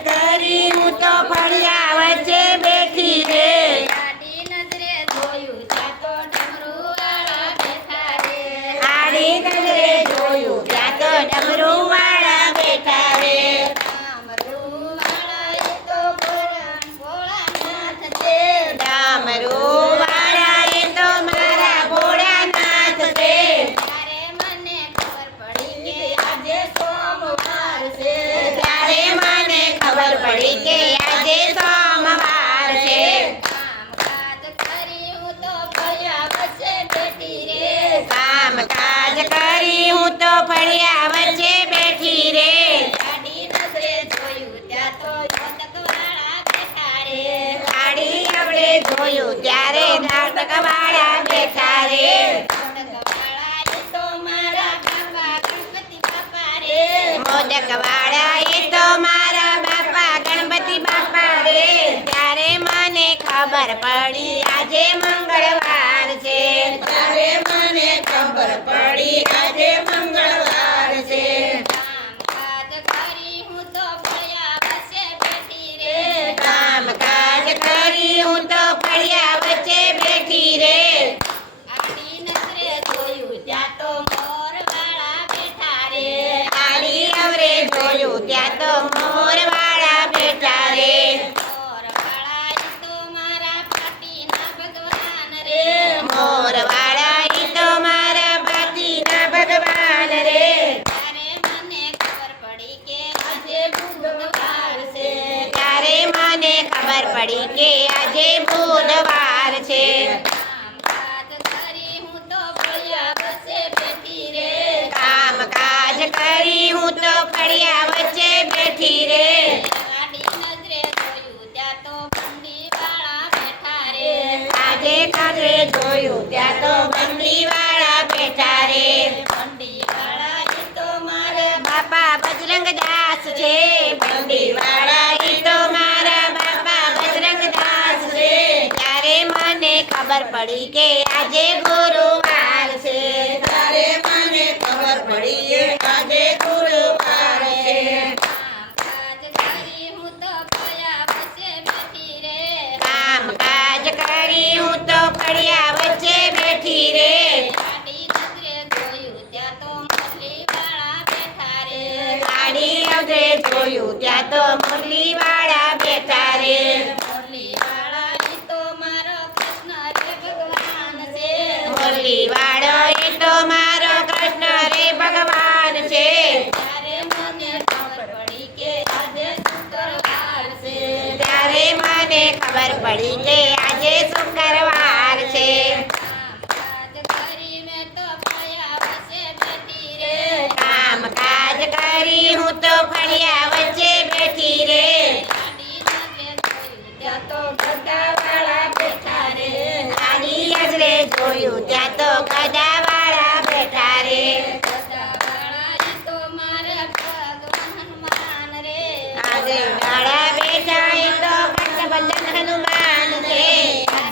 કરી હું તો ફળિયા વચ્ચે બેઠી રે આડી નજરે જોયું ત્યાં તો ડમરુવાળા બેઠા રે આડી નજરે જોયું ત્યાં તો ડમરુવાળા બેઠા રે ડમરુવાળા એ તો ભોળાનાથ છે ડમરુવાળા એ તો મારા ભોળાનાથ છે ત્યારે મને ખબર પડી કે આજે સોમવાર છે ત્યારે મને ખબર પડી કે આજે સોમવાર છે કામકાજ કરી હું તો ફળિયા વચ્ચે બેઠી રે કામકાજ કરી હું તો ફળિયા વચ્ચે બેઠી રે આડી નજરે જોયું ત્યાં તો નાટકવાળા બેઠા રે આડી આપણે જોયું ત્યારે નાટકવાળા બેઠા રે નાટકવાળા એ તો મારા બાપા ગણપતિ બાપા રે મોદકવાળા એ તો મારા બાપા ગણપતિ બાપા રે ત્યારે મને ખબર પડી આજે મંગળવાર છે ત્યારે મને ખબર પડી આજે મંગળવાર છે કામકાજ કરી હું તો ફળિયા વચ્ચે બેઠી રે કામકાજ કરી હું તો ફળિયા વચ્ચે બેઠી રે આડી નજરે જોયું ત્યાં તો મોરવાળા બેઠા રે આડી અવરે જોયું ત્યાં તો મોરવાળા બેઠા રે મોરવાળા ઈ તો મારા પાટીના ભગવાન રે મોરવાળા ઈ તો મારા પાટીના ભગવાન રે ત્યારે મને ખબર પડી કે આજે બુધવાર છે ત્યારે મને ખબર પડી કે આજે બુધવાર છે કામકાજ કરી હું તો ફળિયા વચ્ચે બેઠી રે કામકાજ કરી હું તો ફળિયા વચ્ચે બેઠી રે આડી નજરે જોયું ત્યાં તો બંડીવાળા બેઠા રે આજે કાલે જોયું ત્યાં તો બંડીવાળા બેઠા રે બંડીવાળા ઈ તો મારા બાપા બજરંગદાસ છે બંડીવાળા ઈ તો મારા બાપા બજરંગદાસ છે ત્યારે મને ખબર પડી કે આજે ગુરુવાર છે ત્યારે મને ખબર પડી કે આજે ગુરુવાર છે કામકાજ કરી હું તો ફળિયા વચ્ચે બેઠી રે કામકાજ કરી હું તો ફળિયા વચ્ચે બેઠી રે આડી નજરે જોયું ત્યાં તો મુરલીવાળા બેઠા રે આડી અવરે જોયું ત્યાં તો મુરલીવાળા બેઠા રે મુરલીવાળા ઈ તો મારો કૃષ્ણ રે ભગવાન છે મુરલીવાળો એ તો મારો કૃષ્ણ રે ભગવાન છે ત્યારે મને ખબર પડી કે આજે શુક્રવાર છે ત્યારે મને ખબર પડી કે આજે શુક્રવાર છે કામકાજ કરી મેં તો ફળિયા વચ્ચે બેઠી રે કામકાજ કરી હું તો ફળિયા વચ્ચે બેઠી રે આડી નજરે જોયું ત્યાં તો ગધાવાળા બેઠા રે આડી નજરે જોયું ત્યાં તો ગધાવાળા બેઠા રે ગધાવાળા ઈ તો મારા ભગવાન હનુમાન રે આજે વાળા બેઠા એ તો કષ્ટભંજન હનુમાન છે ત્યારે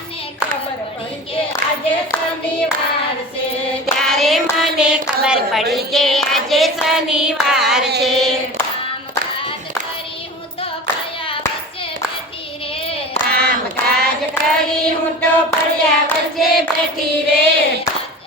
મને ખબર પડી કે આજે શનિવાર છે ત્યારે મને ખબર પડી કે આજે શનિવાર છે કામકાજ કરી હું તો ફળિયા વચ્ચે બેઠી રે કામકાજ કરી હું તો ફળિયા વચ્ચે બેઠી રે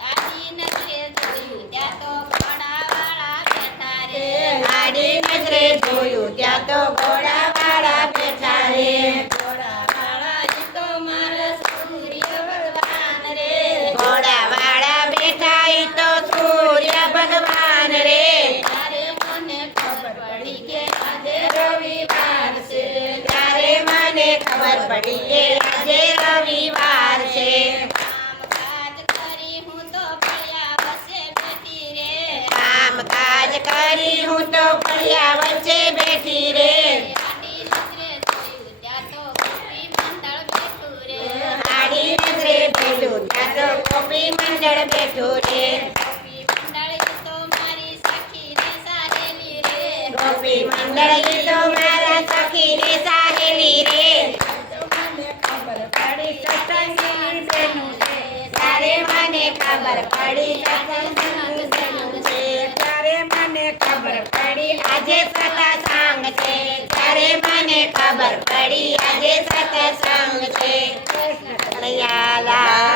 આડી નજરે જોયું ત્યાં તો ઘોડાવાળા બેઠા રે આડી નજરે જોયું ત્યાં તો ઘોડાવાળા બેઠા રે ઘોડાવાળા ઈ તો મારા સૂર્ય ભગવાન રે ઘોડાવાળા બેઠા ઈ તો સૂર્ય ભગવાન રે ત્યારે મને ખબર પડી કે આજે રવિવાર છે ત્યારે મને ખબર પડી કે આજે રવિવાર છે કામકાજ કરી હું તો ફળિયા વચ્ચે બેઠી રે કામકાજ કરી હું તો ફળિયા વચ્ચે બેઠી રે આડી નજરે જોયું ત્યાં તો ગોપી મંડળ બેઠું રે આડી નજરે બેઠું ત્યાં તો ગોપી મંડળ બેઠું રે ગોપી મંડળ ઈ તો મારી સખી રે સાહેલી રે ગોપી મંડળ ઈ તો મારા સખી રે સાહેલી રે મને ખબર પડી સત્સંગની બેનું છે ત્યારે મને ખબર પડી સત્સંગનું છે ત્યારે મને ખબર પડી આજે સત્સંગ છે ખબર પડી આજે સત્સંગ છે કનૈયા લાલ